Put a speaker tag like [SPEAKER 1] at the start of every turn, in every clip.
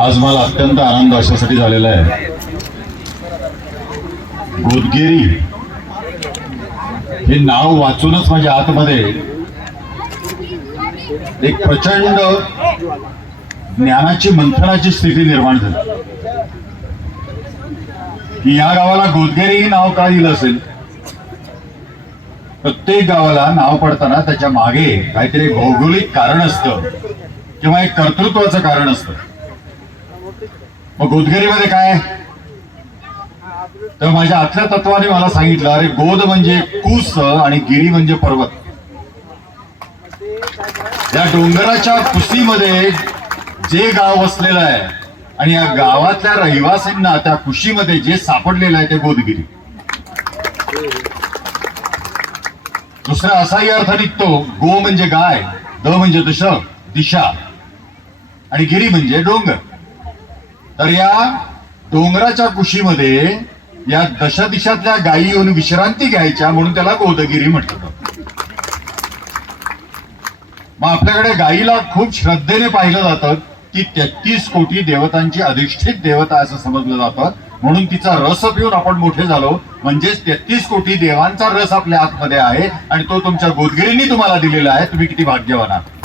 [SPEAKER 1] आज मला अत्यंत आनंद अशासाठी झालेला आहे. गोदगेरी हे नाव वाचूनच माझ्या आतमध्ये एक प्रचंड ज्ञानाची मंथनाची स्थिती निर्माण झाली. की या गावाला गोदगेरी ही नाव का दिलं असेल? प्रत्येक गावाला नाव पडताना त्याच्यामागे काहीतरी भौगोलिक कारण असतं किंवा एक कर्तृत्वाचं कारण असतं. मग गोदगिरीमध्ये काय तर माझ्या आतल्या तत्वाने मला सांगितलं अरे गोद म्हणजे कुस आणि गिरी म्हणजे पर्वत. या डोंगराच्या कुशीमध्ये जे गाव वसलेलं आहे आणि या गावातल्या रहिवासींना त्या कुशीमध्ये जे सापडलेलं आहे ते गोदगिरी. दुसरा असाही अर्थ निघतो गो म्हणजे गाय द म्हणजे दश दिशा आणि गिरी म्हणजे डोंगर. तर या डोंगराच्या कुशीमध्ये या दशदिशातल्या गायी येऊन विश्रांती घ्यायच्या म्हणून त्याला गोदगिरी म्हटलं मग आपल्याकडे गायीला खूप श्रद्धेने पाहिलं जातं की तेहतीस कोटी देवतांची अधिष्ठित देवता असं समजलं जातं. म्हणून तिचा रस पिऊन आपण मोठे झालो. म्हणजेच तेहतीस कोटी देवांचा रस आपल्या आतमध्ये आहे आणि तो तुमच्या गोदगिरींनी तुम्हाला दिलेला आहे. तुम्ही किती भाग्यवान आहात.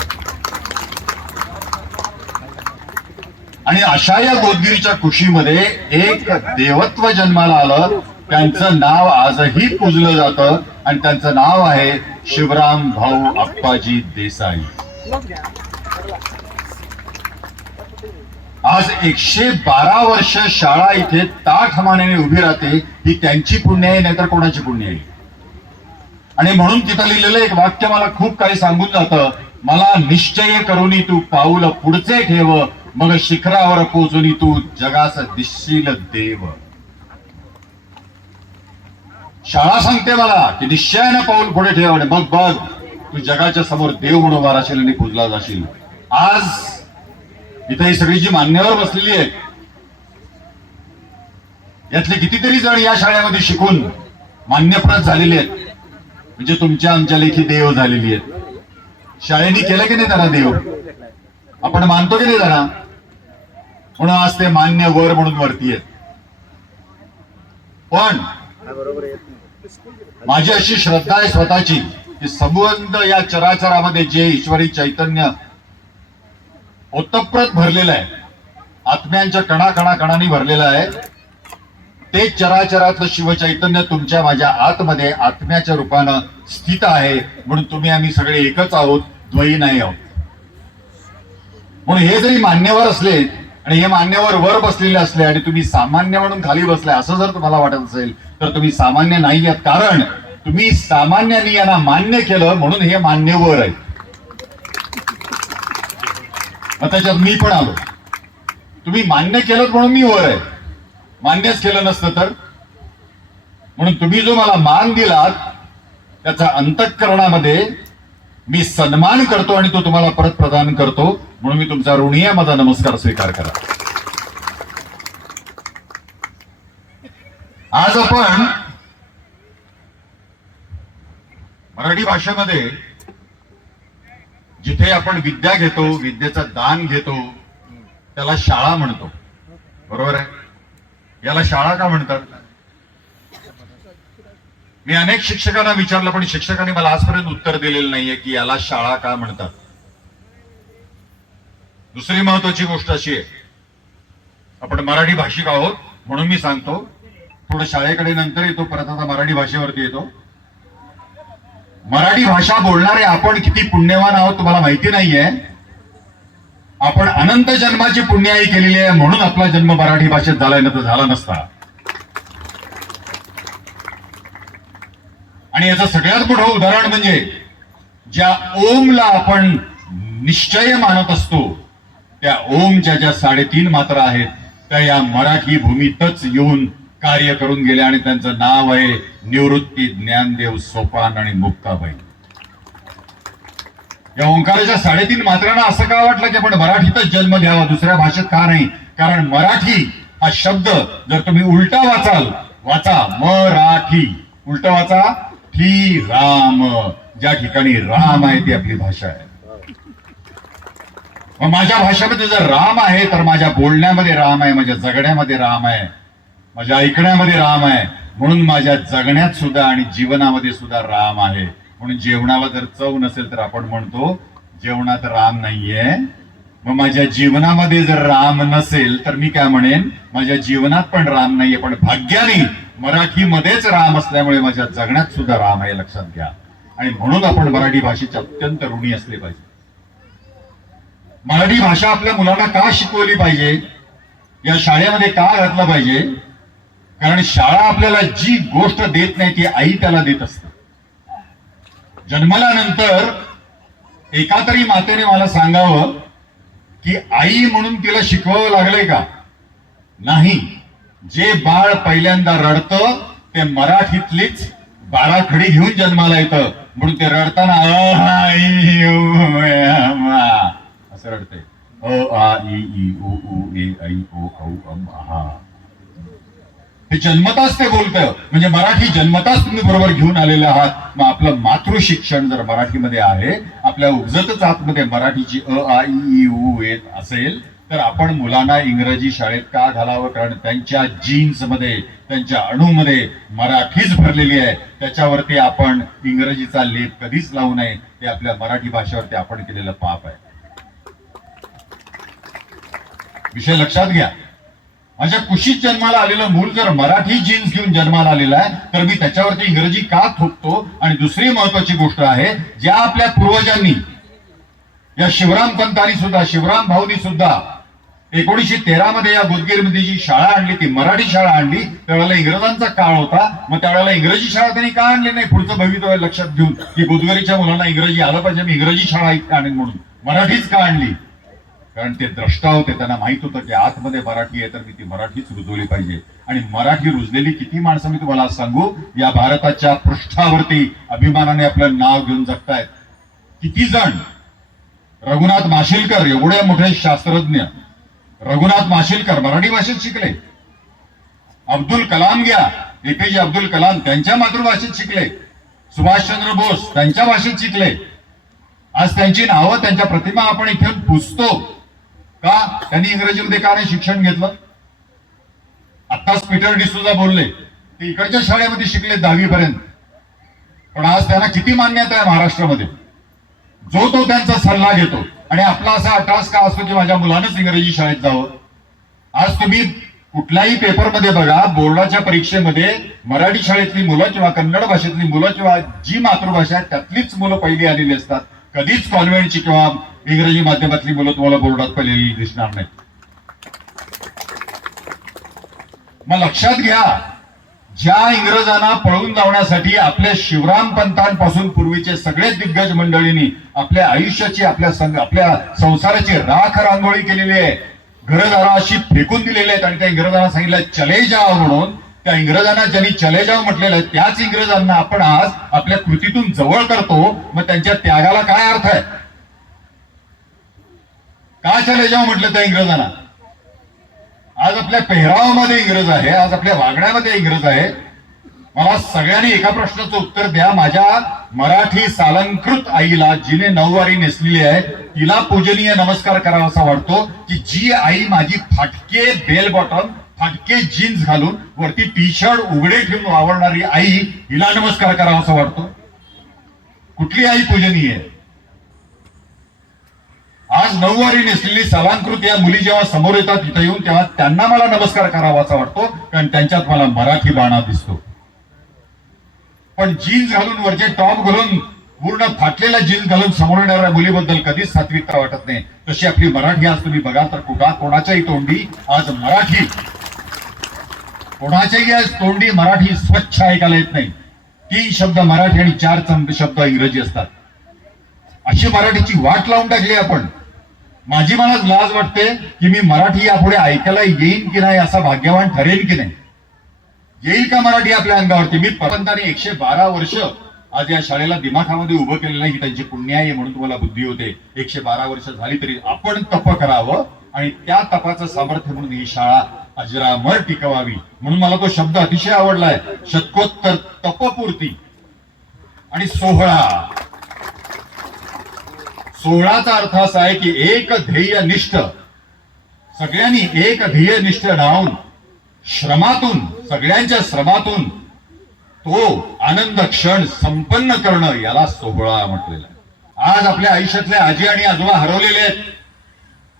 [SPEAKER 1] आणि अशा या गोदगिरीच्या कुशीमध्ये एक देवत्व जन्माला आलं. त्यांचं नाव आजही पूजलं जातं. आणि त्यांचं नाव आहे शिवराम भाऊ अप्पाजी देसाई. आज एकशे बारा वर्ष शाळा इथे ताठमानेने उभी राहते. ही त्यांची पुण्य आहे नाहीतर कोणाची पुण्य आहे? आणि म्हणून तिथं लिहिलेलं एक वाक्य मला खूप काही सांगून जातं. मला निश्चय करूनी तू पाऊल पुढचे ठेव. मग शिखरावर पोचून तू जगास दिसशील देव. शाळा सांगते मला की निश्चयानं पाऊल पुढे ठेव आणि मग बघ तू जगाच्या समोर देव म्हणून वाराशील आणि पूजला जाशील. आज इथे ही सगळी जी मान्यवर बसलेली आहे यातले कितीतरी जण या शाळेमध्ये शिकून मान्यप्रत झालेले आहेत. म्हणजे तुमच्या आमच्या लेखी देव झालेली आहेत. शाळेने केलं की नाही त्यांना देव? आपण मानतो की नाही त्यांना? म्हणून आज ते मान्य वर म्हणून वरती आहेत. पण माझी अशी श्रद्धा आहे स्वतःची की संबंध या चराचरामध्ये जे ईश्वरी चैतन्य ओतप्रत भरलेलं आहे आत्म्यांच्या कणा कणा भरलेलं आहे ते चराचरातलं शिवचैतन्य तुमच्या माझ्या आतमध्ये आत्म्याच्या रूपानं स्थित आहे म्हणून तुम्ही आम्ही सगळे एकच आहोत द्वयी नाही आहोत. म्हणून हे जरी मान्यवर असले आणि हे मान्यवर वर बसलेले असले आणि तुम्ही सामान्य म्हणून खाली बसले असं जर तुम्हाला वाटत असेल तर तुम्ही सामान्य नाही आहात. कारण तुम्ही सामान्यांनी यांना मान्य केलं म्हणून हे मान्यवर आहे. मग त्याच्यात मी पण आलो. तुम्ही मान्य केलं म्हणून मी वर आहे. मान्यच केलं नसतं तर? म्हणून तुम्ही जो मला मान दिलात त्याचा अंतःकरणामध्ये मी सन्मान करतो आणि तो तुम्हाला परत प्रदान करतो. म्हणून मी तुमचा ऋणी आहे माझा नमस्कार स्वीकार करा. आज आपण मराठी भाषेमध्ये जिथे आपण विद्या घेतो विद्येचा दान घेतो त्याला शाळा म्हणतो. बरोबर आहे? याला शाळा का म्हणतात? मी अनेक शिक्षकांना विचारलं पण शिक्षकांनी मला आजपर्यंत उत्तर दिलेलं नाहीये की याला शाळा का म्हणतात. दुसरी महत्वाची गोष्ट अशी आहे आपण मराठी भाषिक आहोत म्हणून मी सांगतो थोडं शाळेकडे नंतर येतो परत आता मराठी भाषेवरती येतो. मराठी भाषा बोलणारे आपण किती पुण्यवान आहोत तुम्हाला माहिती नाहीये. आपण अनंत जन्माची पुण्याई केलेली आहे म्हणून आपला जन्म मराठी भाषेत झालाय ना तर झाला नसता. आणि याचं सगळ्यात मोठं उदाहरण म्हणजे ज्या ओमला आपण निश्चय मानत असतो त्या ओमच्या ज्या साडेतीन मात्रा आहेत त्या या मराठी भूमीतच येऊन कार्य करून गेल्या आणि त्यांचं नाव आहे निवृत्ती ज्ञानदेव सोपान आणि मुक्ताबाई. या ओंकाराच्या साडेतीन मात्रांना असं का वाटलं की आपण मराठीतच जन्म घ्यावा? दुसऱ्या भाषेत का नाही? कारण मराठी हा शब्द जर तुम्ही उलटा वाचाल वाचा मराठी. उलट वाचा श्री राम ज्या ठिकाणी राम आहे ती आपली भाषा आहे. मग माझ्या भाषेमध्ये जर राम आहे तर माझ्या बोलण्यामध्ये राम आहे माझ्या जगण्यामध्ये राम आहे माझ्या ऐकण्यामध्ये राम आहे. म्हणून माझ्या जगण्यात सुद्धा आणि जीवनामध्ये सुद्धा राम आहे. म्हणून जेवणाला जर चव नसेल तर आपण म्हणतो जेवणात राम नाहीये. मग माझ्या जीवनामध्ये जर राम नसेल तर मी काय म्हणेन? माझ्या जीवनात पण राम नाहीये पण भाग्याने मराठीमध्येच राम असल्यामुळे माझ्या जगण्यात सुद्धा राम आहे लक्षात घ्या. आणि म्हणून आपण मराठी भाषेचे अत्यंत ऋणी असले पाहिजे. मराठी भाषा आपल्या मुलांना का शिकवली पाहिजे? या शाळेमध्ये का घातलं पाहिजे? कारण शाळा आपल्याला जी गोष्ट देत नाही ती आई त्याला देत असते. जन्मल्यानंतर एका तरी मातेने मला सांगावं की आई म्हणून तिला शिकवावं लागलंय का? नाही. जे बाळ पहिल्यांदा रडतं ते मराठीतलीच बाराखडी घेऊन जन्माला येतं. म्हणून ते रडताना अ, ए, असं रडते अ आ इ ई ओ ऊ ए ऐ ओ औ अम हा. हे जन्मताच ते बोलतं म्हणजे मराठी जन्मताच तुम्ही बरोबर घेऊन आलेले आहात. मग आपलं मातृशिक्षण जर मराठीमध्ये आहे आपल्या उपजतच आतमध्ये मराठीची अ आ ई उ येत असेल तर आपण मुलांना इंग्रजी शाळेत का घालावं? कारण त्यांच्या जीन्समध्ये त्यांच्या अणूमध्ये मराठीच भरलेली आहे. त्याच्यावरती आपण इंग्रजीचा लेप कधीच लावू नये. ते आपल्या मराठी भाषेवरती आपण केलेलं पाप आहे. विषय लक्षात घ्या. माझ्या कुशीत जन्माला आलेलं मूल जर मराठी जीन्स घेऊन जन्माला आलेलं आहे तर मी त्याच्यावरती इंग्रजी का थोपतो? आणि दुसरी महत्वाची गोष्ट आहे ज्या आपल्या पूर्वजांनी या शिवराम पंतांनी सुद्धा शिवराम भाऊनी सुद्धा एकोणीसशे तेरा मध्ये या गुदगीरमध्ये जी शाळा आणली ती मराठी शाळा आणली त्यावेळेला इंग्रजांचा काळ होता. मग त्यावेळेला इंग्रजी शाळा त्यांनी का आणली नाही? पुढचं भवितव्य लक्षात घेऊन की गुदगरीच्या मुलांना इंग्रजी आलं पाहिजे मी इंग्रजी शाळा आणेन म्हणून. मराठीच का आणली? कारण ते द्रष्टा होते त्यांना माहीत होतं की आतमध्ये मराठी आहे तर मी ती मराठीच रुजवली पाहिजे. आणि मराठी रुजलेली किती माणसं मी तुम्हाला सांगू? या भारताच्या पृष्ठावरती अभिमानाने आपलं नाव घेऊन जगतायत. किती जण? रघुनाथ माशेलकर एवढे मोठे शास्त्रज्ञ. रघुनाथ माशेलकर मराठी भाषेत शिकले. अब्दुल कलाम घ्या. एपीजे अब्दुल कलाम त्यांच्या मातृभाषेत शिकले. सुभाषचंद्र बोस त्यांच्या भाषेत शिकले. आज त्यांची नावं त्यांच्या प्रतिमा आपण इथे पुसतो. का? त्यांनी इंग्रजीमध्ये का नाही शिक्षण घेतलं? आत्ताच पीटर डिसूजा बोलले ते इकडच्या शाळेमध्ये शिकले दहावी पर्यंत पण आज त्यांना किती मान्यता आहे महाराष्ट्रामध्ये? जो तो त्यांचा सल्ला घेतो. आणि आपला असा अटास का असतो की माझ्या मुलानंच इंग्रजी शाळेत जावं. आज तुम्ही कुठल्याही पेपरमध्ये बघा बोर्डाच्या परीक्षेमध्ये मराठी शाळेतली मुलं किंवा कन्नड भाषेतली मुलं किंवा जी मातृभाषा आहे त्यातलीच मुलं पहिली आलेली असतात. कधीच कॉन्व्हेंटची किंवा इंग्रजी माध्यमातली मुलं तुम्हाला बोर्डात पडलेली दिसणार नाही. मग लक्षात घ्या ज्या इंग्रजांना पळून लावण्यासाठी आपल्या शिवराम पंतांपासून पूर्वीचे सगळे दिग्गज मंडळींनी आपल्या आयुष्याची आपल्या संघ आपल्या संसाराची राख रांगोळी केलेली आहे. घरदारा अशी फेकून दिलेली आहेत आणि त्या इंग्रजांना सांगितलं चले जाव म्हणून त्या इंग्रजांना ज्यांनी चले जाव म्हटलेलं आहे त्याच इंग्रजांना आपण आज आपल्या कृतीतून जवळ करतो. मग त्यांच्या त्यागाला काय अर्थ आहे? का चले जाव म्हटलं त्या इंग्रजांना? आज आपल्या पेहरावामध्ये इंग्रज आहे आज आपल्या वागण्यामध्ये इंग्रज आहे. मला सगळ्यांनी एका प्रश्नाचं उत्तर द्या. माझ्या मराठी सालंकृत आईला जिने नऊवारी नेसलेली आहे तिला पूजनीय नमस्कार करावा असा वाटतो की जी आई माझी फाटके बेल बॉटम फाटके जीन्स घालून वरती टी शर्ट उघडे ठेवून वावरणारी आई हिला नमस्कार करावासा वाटतो. कुठली आई पूजनीय? आहे आज नऊवारी नेसलेली सलांकृत या मुली जेव्हा समोर येतात तिथे येऊन तेव्हा त्यांना मला नमस्कार करावासा वाटतो कारण त्यांच्यात मला मराठी बाणा दिसतो. पण जीन्स घालून वरचे टॉप घालून पूर्ण फाटलेला जीन्स घालून समोर येणाऱ्या मुलीबद्दल कधीच सात्विकता वाटत नाही. तशी आपली मराठी आज तुम्ही बघा तर कुठा कोणाच्याही तोंडी आज मराठी. कोणाच्याही आज तोंडी मराठी स्वच्छ ऐकायला येत नाही. तीन शब्द मराठी आणि चार शब्द इंग्रजी असतात. अशी मराठीची वाट लावून टाकली आपण. माझी मला लाज वाटते की मी मराठी यापुढे ऐकायला येईन की नाही असा भाग्यवान ठरेल की नाही. येईल का मराठी आपल्या अंगावरती? मी पंताने एकशे बारा वर्ष आज या शाळेला दिमाखामध्ये उभं केलेलं नाही. त्यांची पुण्य आहे म्हणून तुम्हाला बुद्धी होते. एकशे बारा वर्ष झाली तरी आपण तप करावं आणि त्या तपाचं सामर्थ्य म्हणून ही शाळा अजरामर टिकवावी. म्हणून मला तो शब्द अतिशय आवडलाय. शतकोत्तर तपपूर्ती. आणि सोहळा. सोहळाचा अर्थ असा आहे की एक ध्येय निष्ठ. सगळ्यांनी एक ध्येय निष्ठ राहून श्रमातून सगळ्यांच्या श्रमातून तो आनंद क्षण संपन्न करणं याला सोहळा म्हटलेला आहे. आज आपल्या आयुष्यातले आजी आणि आजोबा हरवलेले आहेत.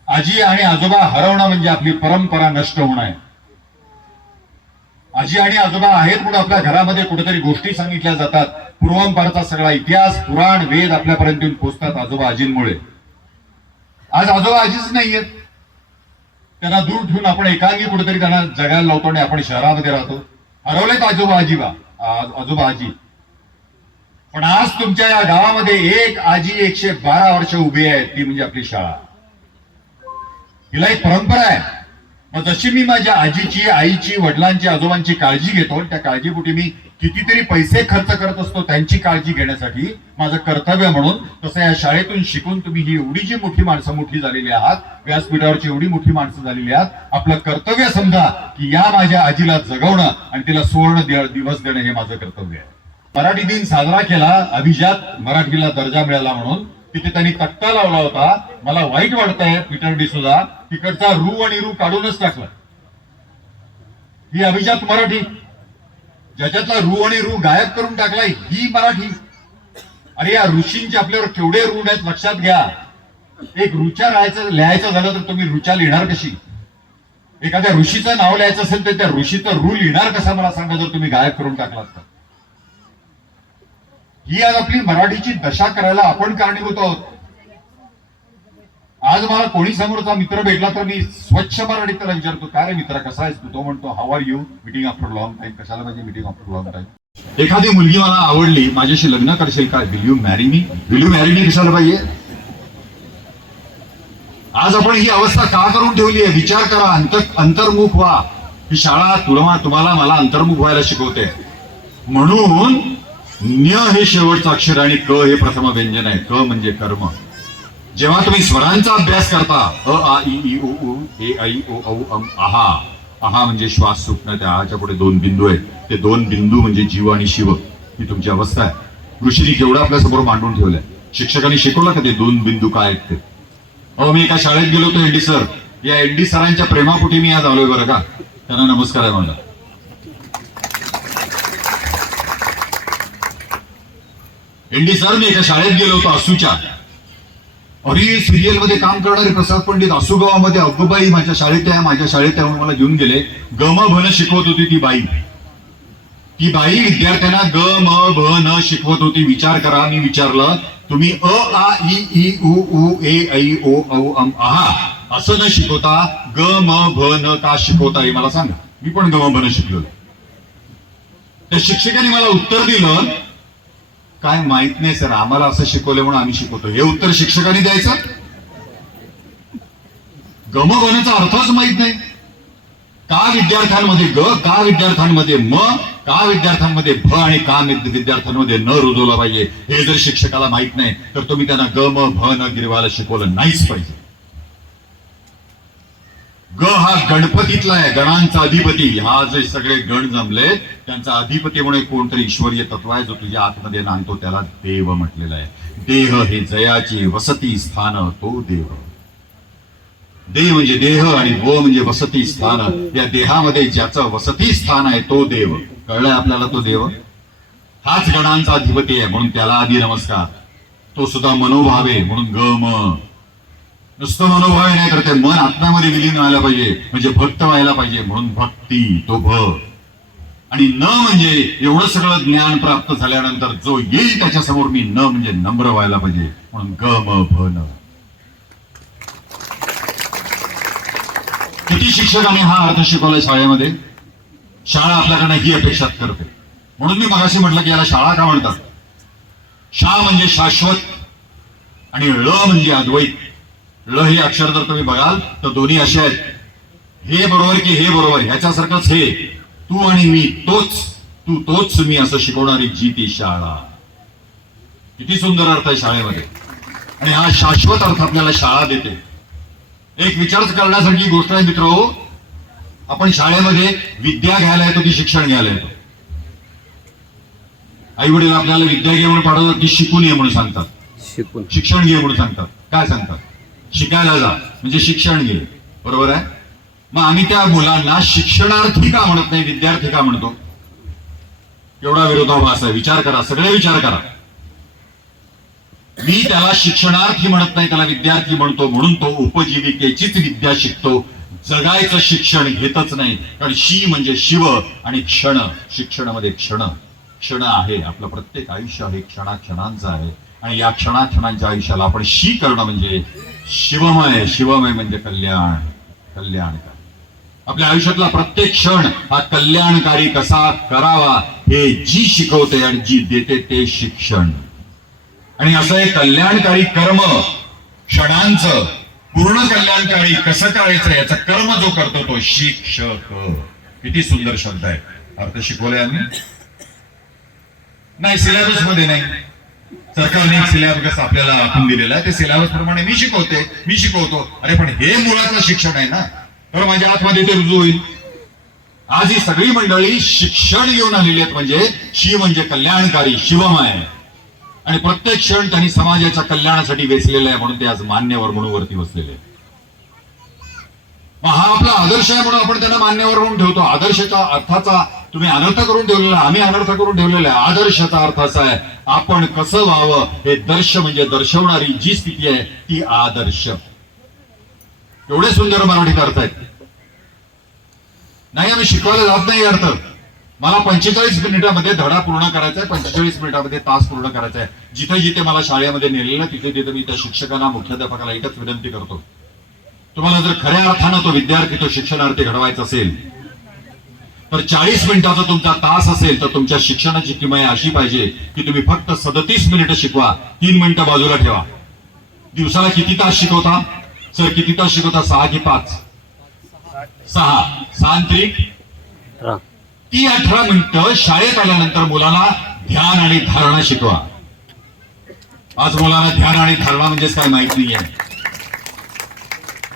[SPEAKER 1] आजी आणि आजोबा हरवणं म्हणजे आपली परंपरा नष्ट होणं आहे. आजी आणि आजोबा आहेत म्हणून आपल्या घरामध्ये कुठेतरी गोष्टी सांगितल्या जातात. पूर्वंपारचा सगळा इतिहास पुराण वेद आपल्यापर्यंत येऊन पोचतात आजोबा आजींमुळे. आज आजोबा आजीच नाहीयेत. त्यांना दूर ठेवून आपण एकांगी कुठेतरी त्यांना जगायला लावतो आणि आपण शहरामध्ये राहतो. हरवलेत आजोबा आजीबा. आजोबा आजी. पण आज तुमच्या या गावामध्ये एक आजी एकशे बारा वर्ष उभी आहे ती म्हणजे आपली शाळा. हिला एक परंपरा आहे. मग जशी मी माझ्या आजीची आईची वडिलांची आजोबांची काळजी घेतो त्या काळजीपोटी मी कितीतरी पैसे खर्च करत असतो त्यांची काळजी घेण्यासाठी माझं कर्तव्य म्हणून तसं या शाळेतून शिकून तुम्ही ही एवढी जी मोठी माणसं मोठी झालेली आहात व्यासपीठावरची एवढी मोठी माणसं झालेली आहात आपलं कर्तव्य समजा की या माझ्या आजीला जगवणं आणि तिला सुवर्ण दिवस देणं हे माझं कर्तव्य आहे. मराठी दिन साजरा केला अभिजात मराठीला दर्जा मिळाला म्हणून तिथे त्यांनी तक्ता लावला होता. मला वाईट वाटतंय पीटर डिसोजा तिकडचा रू आणि रू काढूनच टाकला. ही अभिजात मराठी. ज्याच्यातला रू आणि रू गायब करून टाकलाय ही मराठी. अरे या ऋषींचे आपल्यावर केवढे ऋण आहेत लक्षात घ्या. एक रुचा राहायचं लिहायचं झालं तर तुम्ही रुचा लिहिणार कशी? एखाद्या ऋषीचं नाव लिहायचं असेल तर त्या ऋषीचं रू लिहिणार कसा मला सांगा जर तुम्ही गायब करून टाकला तर. ही आज आपली मराठीची दशा करायला आपण कारणीभूत आहोत. आज मला कोणी समोरचा मित्र भेटला तर मी स्वच्छ मराठीत त्याला विचारतो काय रे मित्र कसा आहेस तू? तो म्हणतो how are you meeting after long time कशाला पाहिजे मिटिंग आफ्टर लॉंग टाइम एखादी मुलगी मला आवडली माझ्याशी लग्न करशील काय? Will you marry me will you marry me कशाला पाहिजे? आज आपण ही अवस्था का करून ठेवली आहे? विचार करा अंतर अंतर्मुख व्हा. ही शाळा तुला तुम्हाला मला अंतर्मुख व्हायला शिकवते. म्हणून न्य हे शेवटचं अक्षर आणि क हे प्रथम व्यंजन आहे. क म्हणजे कर्म. जेव्हा तुम्ही स्वरांचा अभ्यास करता अ आ इ ई उ उ ए आई ओ औ अम आहा. आहा म्हणजे श्वास सुटणं त्या आहाच्या पुढे दोन बिंदू आहेत. ते दोन बिंदू म्हणजे जीव आणि शिव. ही तुमची अवस्था आहे. ऋषीने केवढं आपल्यासमोर मांडून ठेवलंय. शिक्षकांनी शिकवलं का ते दोन बिंदू काय आहेत ते? अहो मी एका शाळेत गेलो होतो एनडी सर. या एनडी सरांच्या प्रेमापुटी मी आज आलोय बरं का? त्यांना नमस्कार आहे मला एनडी सर मी एका शाळेत गेलो होतो असूच्या अरे सिरियलमध्ये काम करणारे प्रसाद पंडित आसू गावामध्ये अगोबाई माझ्या शाळेत आहे माझ्या शाळेत आहे मला घेऊन गेले. गम भन शिकवत होती ती बाई. ती बाई विद्यार्थ्यांना ग म भ न शिकवत होती. विचार करा मी विचारलं तुम्ही अ आ इ ई उ उ ए ऐ ओ औ अम आहा. असं न शिकवता ग म भ न का शिकवता हे मला सांगा. मी पण ग म भ न शिकलो. त्या शिक्षकाने मला उत्तर दिलं काय माहीत नाही सर. आम्हाला असं शिकवलं म्हणून आम्ही शिकवतो हे उत्तर शिक्षकांनी द्यायचं? गमक होण्याचा अर्थच माहीत नाही. का विद्यार्थ्यांमध्ये ग का विद्यार्थ्यांमध्ये म का विद्यार्थ्यांमध्ये भ आणि का विद्यार्थ्यांमध्ये न रुजवलं पाहिजे हे जर शिक्षकाला माहीत नाही तर तुम्ही त्यांना ग म भ न गिरवायला शिकवलं नाहीच पाहिजे. ग हा गणपतीतला आहे गणांचा अधिपती. हा जे सगळे गण जमले त्यांचा अधिपती म्हणून कोणतरी ईश्वरीय तत्व आहे जो तुझ्या आतमध्ये नांदतो त्याला देव म्हटलेला आहे. देह हे जयाचे वसती स्थान तो देव. देह म्हणजे देह आणि व म्हणजे वसती स्थान. या देहामध्ये ज्याचं वसती स्थान आहे तो देव. कळलाय आपल्याला तो देव? हाच गणांचा अधिपती आहे म्हणून त्याला आधी नमस्कार. तो सुद्धा मनोभावे म्हणून ग म. नुसतं मनोभाव नाही तर ते मन आत्म्यामध्ये विलीन व्हायला पाहिजे. म्हणजे भक्त व्हायला पाहिजे म्हणून भक्ती तो भ आणि न म्हणजे एवढं सगळं ज्ञान प्राप्त झाल्यानंतर जो येईल त्याच्यासमोर मी न म्हणजे नम्र व्हायला पाहिजे. म्हणून ग म भ न. किती शिक्षकांनी हा अर्थ शिकवलाय शाळेमध्ये? शाळा आपल्याकडनं ही अपेक्षा करते. म्हणून मी मगाशी म्हटलं की याला शाळा का म्हणतात? शा म्हणजे शाश्वत आणि ळ म्हणजे अद्वैत. ळ हे अक्षर जर तुम्ही बघाल तर दोन्ही असे आहेत. हे बरोबर की हे बरोबर ह्याच्यासारखंच हे. तू आणि मी तोच तू तोच मी असं शिकवणारी जी ती शाळा. किती सुंदर अर्थ आहे शाळेमध्ये. आणि हा शाश्वत अर्थ आपल्याला शाळा देते. एक विचार करण्यासारखी गोष्ट आहे मित्र आपण शाळेमध्ये विद्या घ्यायला येतो की शिक्षण घ्यायला येतो? आई वडील आपल्याला विद्या घे म्हणून पाठवतात की शिकून ये म्हणून सांगतात?
[SPEAKER 2] शिकून.
[SPEAKER 1] शिक्षण घे म्हणून सांगतात. काय सांगतात? शिकायला जा म्हणजे शिक्षण घे बरोबर आहे? मग आम्ही त्या मुलांना शिक्षणार्थी का म्हणत नाही विद्यार्थी का म्हणतो? एवढा विरोधाभास आहे. विचार करा. सगळे विचार करा. मी त्याला शिक्षणार्थी म्हणत नाही त्याला विद्यार्थी म्हणतो म्हणून तो उपजीविकेचीच विद्या शिकतो. जगायचं शिक्षण घेतच नाही. कारण शी म्हणजे शिव आणि क्षण. शिक्षणामध्ये क्षण. क्षण आहे. आपलं प्रत्येक आयुष्य हे क्षणाक्षणांचं आहे. आणि या क्षणाक्षणांच्या आयुष्याला आपण शी करणं म्हणजे शिवमय शिवमय म्हणजे कल्याण कल्याणकारी. आपल्या आयुष्यातला प्रत्येक क्षण हा कल्याणकारी कसा करावा हे जी शिकवते आणि जी देते ते शिक्षण. आणि असं हे कल्याणकारी कर्म क्षणांचं पूर्ण कल्याणकारी कसं करायचं याचा कर्म जो करतो तो शिक्षक. किती सुंदर शब्द आहे. अर्थ शिकवलाय आम्ही? नाही सिलेबसमध्ये नाही. सरकारने एक सिलेबस आपल्याला आखून दिलेला आहे. ते सिलेबस प्रमाणे मी शिकवते मी शिकवतो. अरे पण हे मुलाचं शिक्षण आहे ना? तर माझ्या आतमध्ये ते रुजू होईल. आज ही सगळी मंडळी शिक्षण घेऊन आलेली आहेत म्हणजे शी म्हणजे कल्याणकारी शिवमाय. आणि प्रत्येक क्षण त्यांनी समाजाच्या कल्याणासाठी वेचलेला आहे म्हणून ते आज मान्यवर म्हणून वरती बसलेले मग हा आपला आदर्श आहे म्हणून आपण त्यांना मान्यवर म्हणून ठेवतो. आदर्शाच्या अर्थाचा तुम्ही अनर्थ करून ठेवलेला आम्ही अनर्थ करून ठेवलेला आहे. आदर्शाचा अर्थ असा आहे आपण कसं व्हावं हे दर्श म्हणजे दर्शवणारी जी स्थिती आहे ती आदर्श. एवढे सुंदर मराठीत अर्थ आहेत. नाही आम्ही शिकवायला जात नाही अर्थ मला पंचेचाळीस मिनिटामध्ये धडा पूर्ण करायचा आहे पंचेचाळीस मिनिटामध्ये तास पूर्ण करायचा आहे. जिथे जिथे मला शाळेमध्ये नेलेलं तिथे तिथे मी त्या शिक्षकांना मुख्याध्यापकाला एकच विनंती करतो. तुम्हाला जर खऱ्या अर्थानं तो विद्यार्थी तो शिक्षणार्थी घडवायचा असेल तर चाळीस मिनिटाचा तुमचा तास असेल तर तुमच्या शिक्षणाची किमय अशी पाहिजे की तुम्ही फक्त सदतीस मिनिटं शिकवा तीन मिनिटं बाजूला ठेवा. दिवसाला किती तास शिकवता? सर किती तास शिकवता? सहा की पाच? सहा. सांत्रिक
[SPEAKER 2] अठरा.
[SPEAKER 1] ती अठरा मिनिटं शाळेत आल्यानंतर मुलांना ध्यान आणि धारणा शिकवा. आज मुलांना ध्यान आणि धारणा म्हणजेच काय माहीत नाहीये.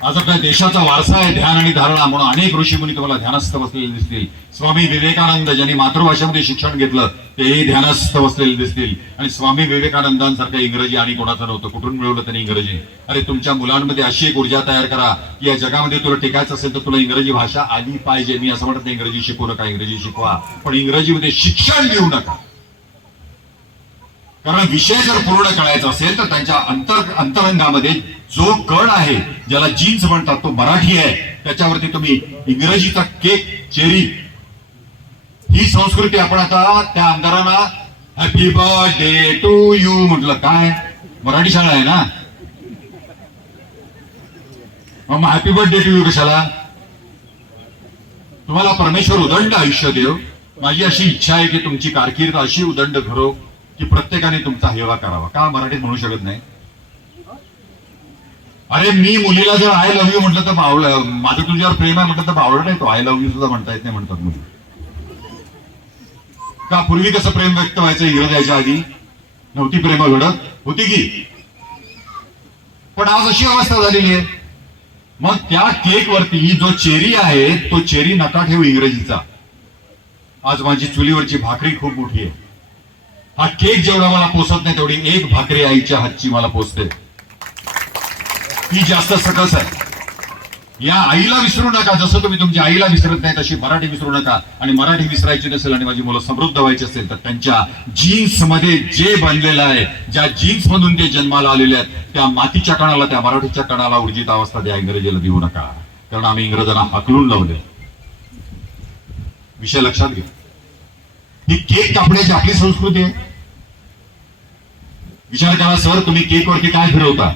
[SPEAKER 1] आज आपल्या देशाचा वारसा आहे ध्यान आणि धारणा म्हणून अनेक ऋषीमुनी तुम्हाला ध्यानस्थ बसलेले दिसतील. स्वामी विवेकानंद ज्यांनी मातृभाषेमध्ये शिक्षण घेतलं तेही ध्यानस्थ बसलेले दिसतील. आणि स्वामी विवेकानंदांसारखं इंग्रजी आणि कोणाचं नव्हतं कुठून मिळवलं त्यांनी इंग्रजी? अरे तुमच्या मुलांमध्ये अशी एक ऊर्जा तयार करा की या जगामध्ये तुला टिकायचं असेल तर तुला इंग्रजी भाषा आली पाहिजे. मी असं म्हणत नाही इंग्रजी शिकू नका इंग्रजी शिकवा. पण इंग्रजीमध्ये शिक्षण घेऊ नका. कारण विषय जर पूर्ण कळायचा असेल तर त्यांच्या अंतर अंतरंगामध्ये जो कण आहे ज्याला जीन्स म्हणतात तो मराठी आहे. त्याच्यावरती तुम्ही इंग्रजीचा केक चेरी ही संस्कृती आपण आता त्या आमदारांना हॅपी बर्थडे टू यू म्हटलं. काय? मराठी शाळा आहे ना? मग हॅपी बर्थडे टू यू कशाला? तुम्हाला परमेश्वर उदंड आयुष्य देव. माझी अशी इच्छा आहे की तुमची कारकीर्द अशी उदंड घरो की प्रत्येकाने तुमचा हेवा करावा. का मराठीत म्हणू शकत नाही? अरे मी मुलीला जर आय लव्ह यू म्हटलं तर बावळ माझं तुझ्यावर प्रेम आहे म्हटलं तर बावळ नाही तो. आय लव्ह यू सुद्धा म्हणता येत नाही म्हणतात मुली. का पूर्वी कसं प्रेम व्यक्त व्हायचं इंग्रज यायच्या आधी? नव्हती प्रेम घडत? होती की? पण आज अशी अवस्था झालेली आहे. मग त्या केक वरती जो चेरी आहे तो चेरी नका ठेवू इंग्रजीचा. आज माझी चुलीवरची भाकरी खूप मोठी आहे. हा केक जेवढा मला पोचत नाही तेवढी एक भाकरी आईच्या हातची मला पोचते ती जास्त सकस आहे. या आईला विसरू नका जसं तुम्ही तुमच्या आईला विसरत नाही तशी मराठी विसरू नका. आणि मराठी विसरायची नसेल आणि माझी मुलं समृद्ध व्हायची असेल तर त्यांच्या जीन्समध्ये जे बनलेलं आहे ज्या जीन्स मधून ते जन्माला आलेले आहेत त्या मातीच्या कणाला त्या मराठीच्या कणाला ऊर्जित अवस्था त्या इंग्रजीला देऊ नका. कारण आम्ही इंग्रजांना हाकलून लावले. विषय लक्षात घ्या. ही केक कापण्याची आपली संस्कृती आहे. विचार करा सर तुम्ही केकवरती काय फिरवता?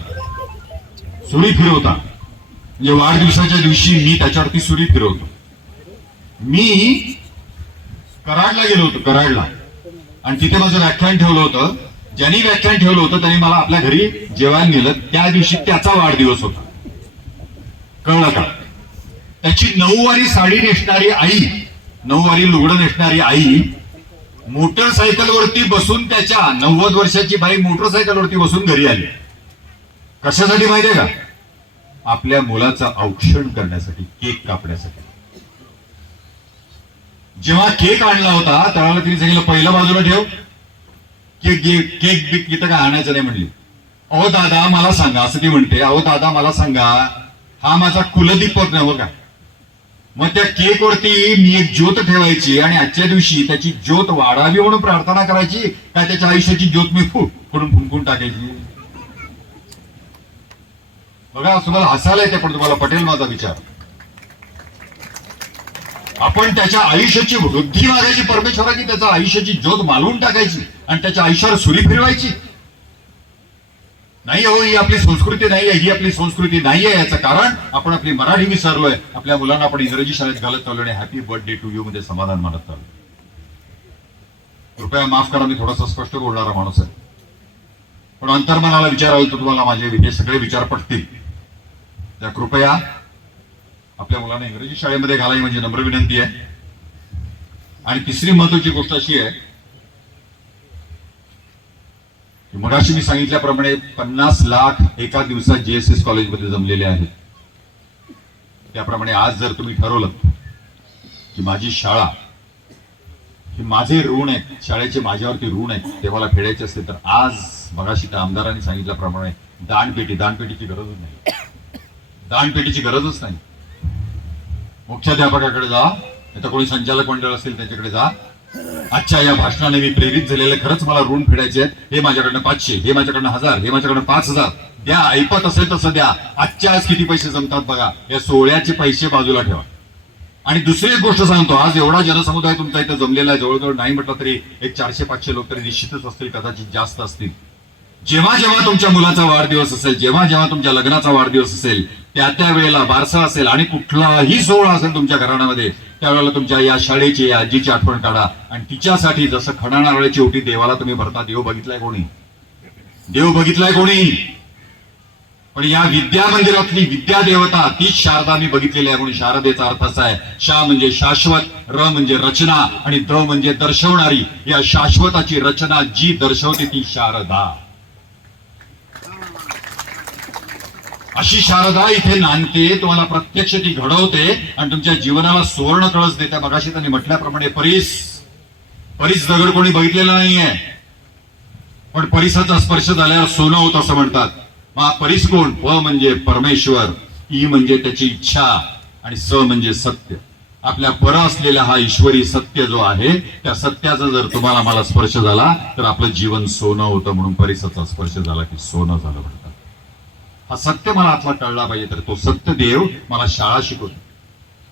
[SPEAKER 1] सुरी फिरवता. म्हणजे वाढदिवसाच्या दिवशी मी त्याच्यावरती सुरी फिरवतो. मी कराडला गेलो होतो कराडला. आणि तिथे माझं व्याख्यान ठेवलं होतं. ज्यांनी व्याख्यान ठेवलं होतं त्यांनी मला आपल्या घरी जेवायला नेलं. त्या दिवशी त्याचा वाढदिवस होता. कळलं का? त्याची नऊवारी साडी नेसणारी आई नऊवारी लुगडं नेसणारी आई मोटरसायकलवरती बसून त्याच्या नव्वद वर्षाची बाई मोटरसायकल वरती बसून घरी आली. कशासाठी माहितीये का? आपल्या मुलाचं औक्षण करण्यासाठी केक कापण्यासाठी. जेव्हा केक आणला होता त्यावेळेला तिने सांगितलं पहिल्या बाजूला ठेव. केक केक बिक इथं काय आणायचं नाही म्हणली. अहो दादा मला सांगा असं ती म्हणते. अहो दादा मला सांगा हा माझा कुलदीपक हो का? मग त्या केक वरती मी एक ज्योत ठेवायची आणि आजच्या दिवशी त्याची ज्योत वाढावी म्हणून प्रार्थना करायची का त्याच्या आयुष्याची ज्योत मी फुट फुडून फुंकून टाकायची? बघा तुम्हाला हसायला येते पण तुम्हाला पटेल माझा विचार. आपण त्याच्या आयुष्याची वृद्धी मागायची परमेश्वराची त्याच्या आयुष्याची ज्योत मालवून टाकायची आणि त्याच्या आयुष्यावर सुरी फिरवायची. नाही हो ही आपली संस्कृती नाही आहे ही आपली संस्कृती नाही आहे याचं कारण आपण आपली मराठी विसरलोय. आपल्या मुलांना आपण इंग्रजी शाळेत घालत चाललो आणि हॅपी बर्थडे टू यू मध्ये समाधान मानत चाललो कृपया माफ करा मी थोडासा स्पष्ट बोलणारा माणूस आहे. पण अंतर्मनाला विचाराल तर तुम्हाला माझे हे सगळे विचार पटतील. त्या कृपया आपल्या मुलांना इंग्रजी शाळेमध्ये घालावी म्हणजे नम्र विनंती आहे. आणि तिसरी महत्वाची गोष्ट अशी आहे की मगाशी मी सांगितल्याप्रमाणे पन्नास लाख एका दिवसात जीएसएस कॉलेजमध्ये जमलेले आहेत. त्याप्रमाणे आज जर तुम्ही ठरवलं की माझी शाळा ही माझे ऋण आहेत शाळेचे माझ्यावरती ऋण आहेत ते मला फेडायचे असते तर आज मगाशी त्या आमदारांनी सांगितल्याप्रमाणे दानपेटी दानपेटीची गरजच नाही. दानपेटीची गरजच नाही. मुख्याध्यापकाकडे जा नाही तर कोणी संचालक मंडळ असेल त्याच्याकडे जा. आजच्या या भाषणाने मी प्रेरित झालेलं खरंच मला ऋण फेडायचे आहेत. हे माझ्याकडनं पाचशे हे माझ्याकडनं हजार हे माझ्याकडनं पाच हजार. द्या ऐपत असेल तसं द्या आजच्या आज किती पैसे जमतात बघा. या सोहळ्याचे पैसे बाजूला ठेवा. आणि दुसरी एक गोष्ट सांगतो आज एवढा जनसमुदाय तुमचा इथं जमलेला आहे जवळजवळ नाही म्हटलं तरी एक चारशे पाचशे लोक तरी निश्चितच असतील कदाचित जास्त असतील. जेव्हा जेव्हा तुमच्या मुलाचा वाढदिवस असेल जेव्हा जेव्हा तुमच्या लग्नाचा वाढदिवस असेल त्या त्या वेळेला बारसा असेल आणि कुठलाही सोहळा असेल तुमच्या घराण्यामध्ये त्यावेळेला तुमच्या या शाळेची या आजीची आठवण काढा. आणि तिच्यासाठी जसं खणा नारळाची ओटी देवाला तुम्ही भरता देव बघितलाय कोणी? देव बघितलाय कोणी? पण या विद्या मंदिरातली विद्या देवता तीच शारदा मी बघितलेली आहे. कोणी शारदेचा अर्थ असा आहे शा म्हणजे शाश्वत र म्हणजे रचना आणि द म्हणजे दर्शवणारी. या शाश्वताची रचना जी दर्शवते ती शारदा. अशी शारदा इथे नांदते तुम्हाला प्रत्यक्ष ती घडवते आणि तुमच्या जीवनाला सुवर्ण कळस देते. मगाशी त्यांनी म्हटल्याप्रमाणे परीस परीस दगड कोणी बघितलेला नाहीये. पण परिसाचा स्पर्श झाल्यावर सोनं होत असं म्हणतात. मग परीस कोण? प म्हणजे परमेश्वर. ई म्हणजे त्याची इच्छा आणि स म्हणजे सत्य. आपल्या पर असलेला हा ईश्वरी सत्य जो आहे त्या सत्याचा जर तुम्हाला मला स्पर्श झाला तर आपलं जीवन सोनं होतं म्हणून परिसाचा स्पर्श झाला की सोनं झालं म्हणतात हा सत्य मला आतला कळला पाहिजे तर तो सत्य देव मला शाळा शिकवतो.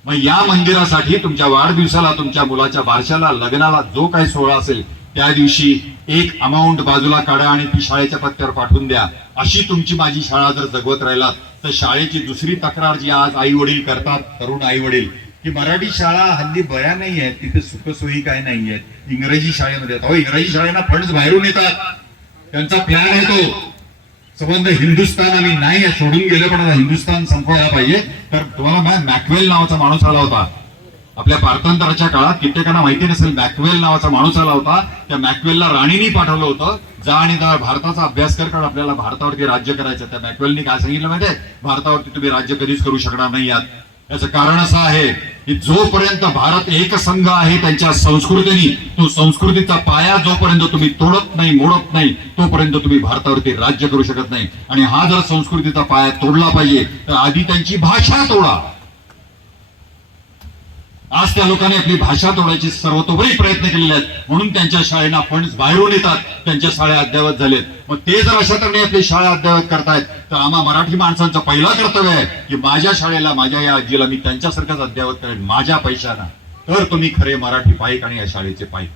[SPEAKER 1] मग या मंदिरासाठी तुमच्या वाढदिवसाला तुमच्या मुलाच्या बारशाला लग्नाला जो काही सोहळा असेल त्या दिवशी एक अमाऊंट बाजूला काढा आणि ती शाळेच्या पत्त्यावर पाठवून द्या. अशी तुमची माझी शाळा जर जगवत राहिलात तर शाळेची दुसरी तक्रार जी आज आई वडील करतात तरुण आई वडील की मराठी शाळा हल्ली बऱ्या नाही आहेत तिथे सुखसोयी काय नाही आहेत. इंग्रजी शाळेमध्ये अहो इंग्रजी शाळेना फंड बाहेरून येतात. त्यांचा प्लॅन येतो संबंध हिंदुस्थान आम्ही नाही सोडून गेलो पण आता हिंदुस्थान संपवायला पाहिजे. तर तुम्हाला मा- मॅकवेल नावाचा माणूस आला होता. आपल्या पारतंत्र्याच्या काळात कित्येकांना माहिती नसेल मॅकवेल नावाचा माणूस आला होता. त्या मॅकवेलला राणीनी पाठवलं होतं. जा आणि जा भारताचा अभ्यास कर कारण आपल्याला भारतावरती राज्य करायचं त्या मॅकवेलनी काय सांगितलं माहितीये भारतावरती तुम्ही राज्य कधीच करू शकणार नाही आहात. याचं कारण असं आहे जोपर्यंत भारत एक संघ आहे त्यांच्या संस्कृतीने तो संस्कृतीचा पाया जोपर्यंत तुम्ही तोडत नाही मोडत नाही तोपर्यंत तुम्ही भारतावरती राज्य करू शकत नाही. आणि हा जर संस्कृतीचा पाया तोडला पाहिजे तर आधी त्यांची भाषा तोडा. आज त्या लोकांनी आपली भाषा तोडायचे सर्वतोपरी प्रयत्न केलेले आहेत. म्हणून त्यांच्या शाळेना फंड बाहेरून येतात. त्यांच्या शाळा अद्ययावत झालेत. मग ते जर अशा तऱ्हेने आपली शाळा अद्ययावत करतायत तर आम्हा मराठी माणसांचं पहिला कर्तव्य आहे की माझ्या शाळेला माझ्या या आजीला मी त्यांच्यासारखंच अद्ययावत करेन. माझ्या पैशाना. तर तुम्ही खरे मराठी पाईक आणि या शाळेचे पाईक.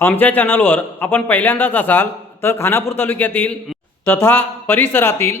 [SPEAKER 2] आमच्या चॅनलवर आपण पहिल्यांदाच असाल तर खानापूर तालुक्यातील तथा परिसरातील